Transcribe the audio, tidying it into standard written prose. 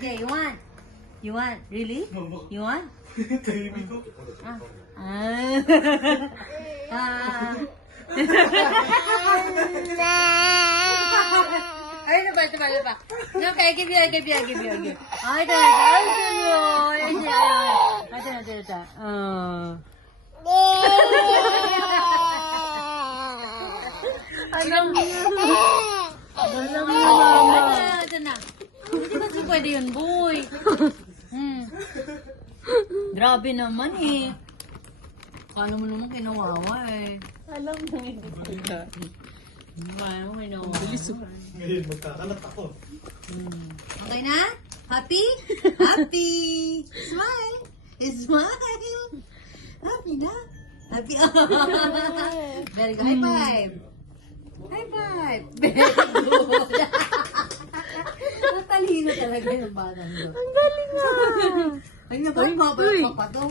Okay, you want? You want? Really? You want? Ah. Ah. Ay, ano ba? No, okay, I give you. Ay, ito. Alam mo. Mama. Ito na. Hindi kasi pwede yun, boy. Grabe naman eh. Paano mo naman kinawawa eh. Alam mo, hindi ka. Paano mo kinawawa? Ngayon, magkakalat ako. Okay na? Happy? Happy! Smile! Smile! Happy na? Happy? Very good. High five! High five! Very good! Natalino talaga yung batang doon. Ang galing nga. Ay, nababalak pa to.